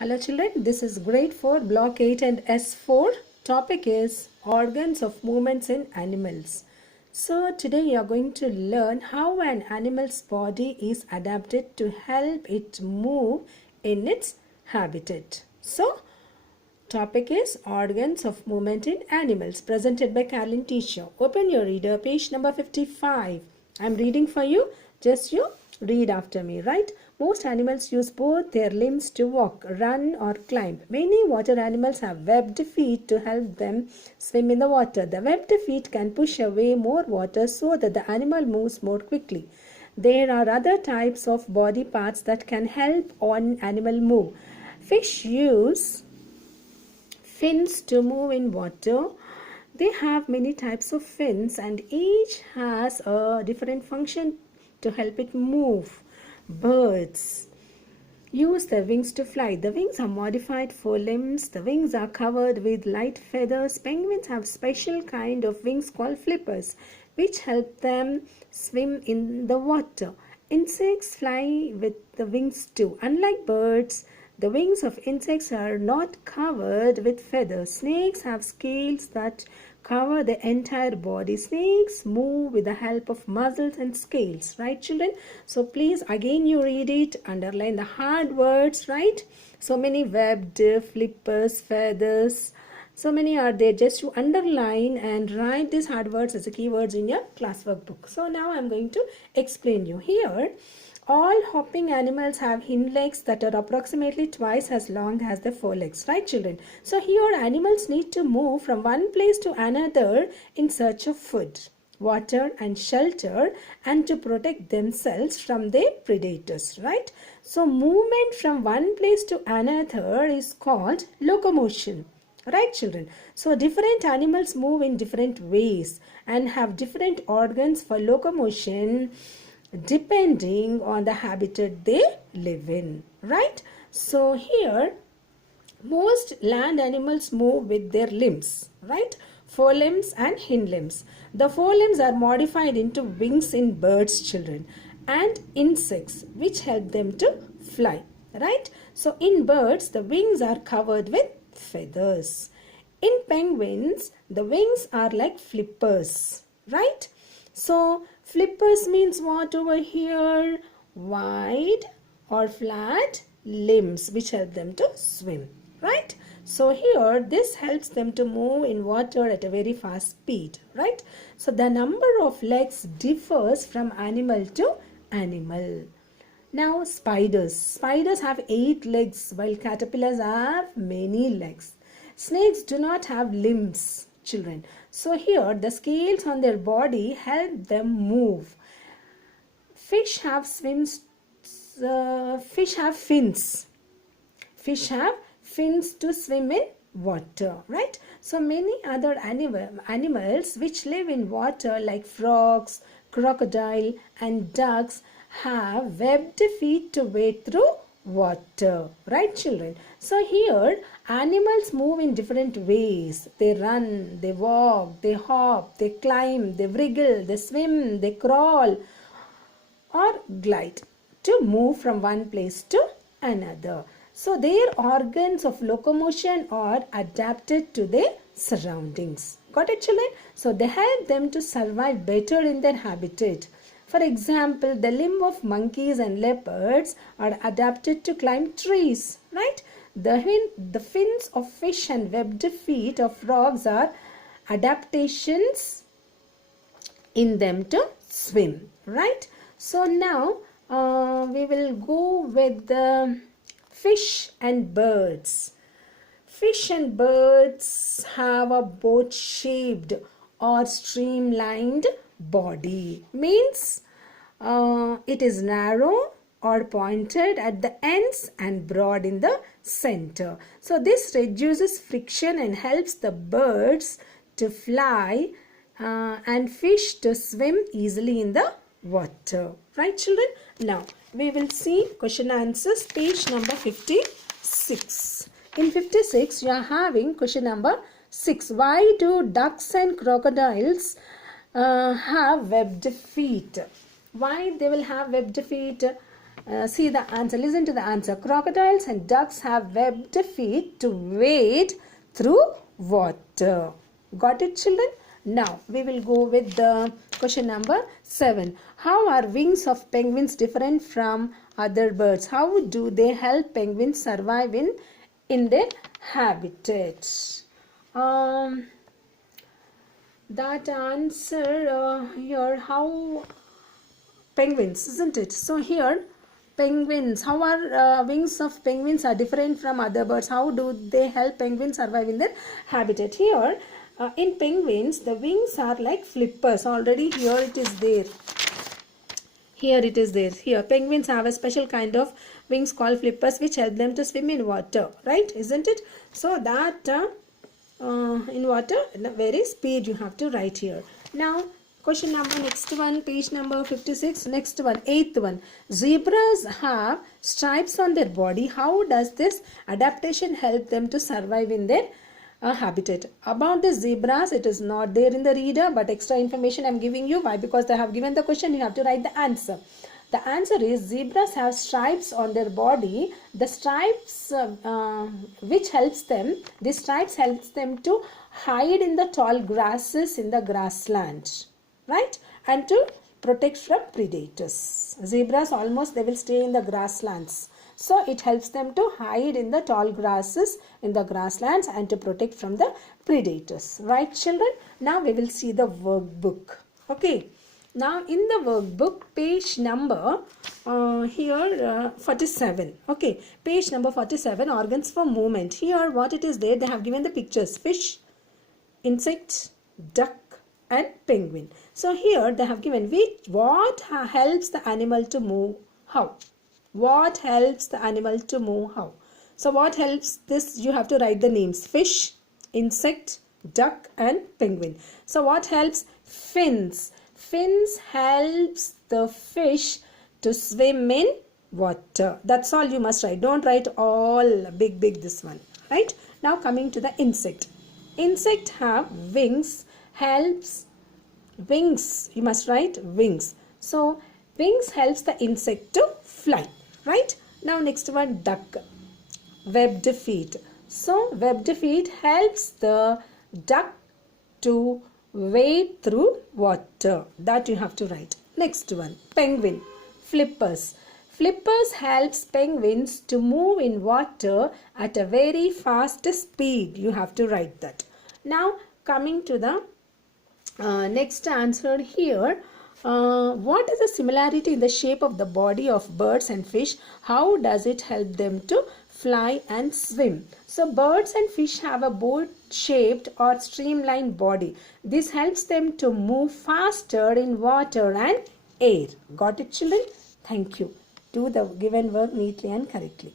Hello children, this is grade 4 block 8 and S4. Topic is organs of movements in animals. So today you are going to learn how an animal's body is adapted to help it move in its habitat. So topic is organs of movement in animals presented by Carolyn teacher. Open your reader, page number 55. I am reading for you. Just you read after me, right? Most animals use both their limbs to walk, run or climb. Many water animals have webbed feet to help them swim in the water. The webbed feet can push away more water so that the animal moves more quickly. There are other types of body parts that can help an animal move. Fish use fins to move in water. They have many types of fins and each has a different function to help it move. Birds use their wings to fly. The wings are modified forelimbs. The wings are covered with light feathers. Penguins have special kind of wings called flippers, which help them swim in the water. Insects fly with the wings too. Unlike birds, the wings of insects are not covered with feathers. Snakes have scales that cover the entire body. Snakes move with the help of muscles and scales, right children? So please again you read it, underline the hard words, right? So many webbed, flippers, feathers, so many are there. Just you underline and write these hard words as a keywords in your classwork book. So now I am going to explain you here. All hopping animals have hind legs that are approximately twice as long as the forelegs, right children? So here animals need to move from one place to another in search of food, water and shelter and to protect themselves from their predators, right? So movement from one place to another is called locomotion. Right children? So different animals move in different ways and have different organs for locomotion depending on the habitat they live in, right? So here most land animals move with their limbs, right? Forelimbs and hind limbs. The forelimbs are modified into wings in birds, children, and insects, which help them to fly, right? So in birds, the wings are covered with feathers. In penguins, the wings are like flippers, right? So flippers means what over here? Wide or flat limbs which help them to swim, right? So here this helps them to move in water at a very fast speed, right? So the number of legs differs from animal to animal. Now spiders. Spiders have 8 legs while caterpillars have many legs. Snakes do not have limbs, children. So here the scales on their body help them move. Fish have fins. Fish have fins to swim in water, right? So many other animals which live in water like frogs, crocodile and ducks have webbed feet to wade through water, right children? So here animals move in different ways. They run, they walk, they hop, they climb, they wriggle, they swim, they crawl or glide to move from one place to another. So their organs of locomotion are adapted to their surroundings. Got it children? So they help them to survive better in their habitat. For example, the limb of monkeys and leopards are adapted to climb trees, right? The fins of fish and webbed feet of frogs are adaptations in them to swim, right? So now we will go with the fish and birds. Fish and birds have a boat-shaped or streamlined body. Means it is narrow or pointed at the ends and broad in the center. So this reduces friction and helps the birds to fly and fish to swim easily in the water. Right children? Now we will see question answers, page number 56. In 56 you are having question number 6. Why do ducks and crocodiles have webbed feet? Why they will have webbed feet? See the answer. Listen to the answer. Crocodiles and ducks have webbed feet to wade through water. Got it, children? Now we will go with the question number 7. How are wings of penguins different from other birds? How do they help penguins survive in their habitat? That answer here, how penguins, isn't it? So here penguins, how are wings of penguins are different from other birds? How do they help penguins survive in their habitat? Here in penguins, the wings are like flippers. Already here it is there. Here it is there. Here penguins have a special kind of wings called flippers which help them to swim in water, right? Isn't it? So that in water, very speed you have to write here. Now question number, next one, page number 56. Next one, 8th one. Zebras have stripes on their body. How does this adaptation help them to survive in their habitat? About the zebras, it is not there in the reader, but extra information I am giving you. Why? Because they have given the question, you have to write the answer. The answer is zebras have stripes on their body. The stripes which helps them, the stripes helps them to hide in the tall grasses in the grassland, right? And to protect from predators. Zebras almost they will stay in the grasslands. So it helps them to hide in the tall grasses in the grasslands and to protect from the predators. Right, children? Now we will see the workbook. Okay. Now in the workbook, page number 47. Okay, page number 47, organs for movement. Here what it is there, they have given the pictures: fish, insect, duck and penguin. So here they have given what helps the animal to move how. What helps the animal to move how. So what helps this, you have to write the names: fish, insect, duck and penguin. So what helps? Fins. Fins helps the fish to swim in water. That's all you must write. Don't write all big this one. Right? Now coming to the insect. Insect have wings. Helps wings. You must write wings. So wings helps the insect to fly. Right? Now next one, duck. Webbed feet. So webbed feet helps the duck to wade through water. That you have to write. Next one, penguin. Flippers. Flippers helps penguins to move in water at a very fast speed. You have to write that. Now coming to the next answer here. What is the similarity in the shape of the body of birds and fish? How does it help them to fly and swim? So birds and fish have a boat-shaped or streamlined body. This helps them to move faster in water and air. Got it, children? Thank you. Do the given work neatly and correctly.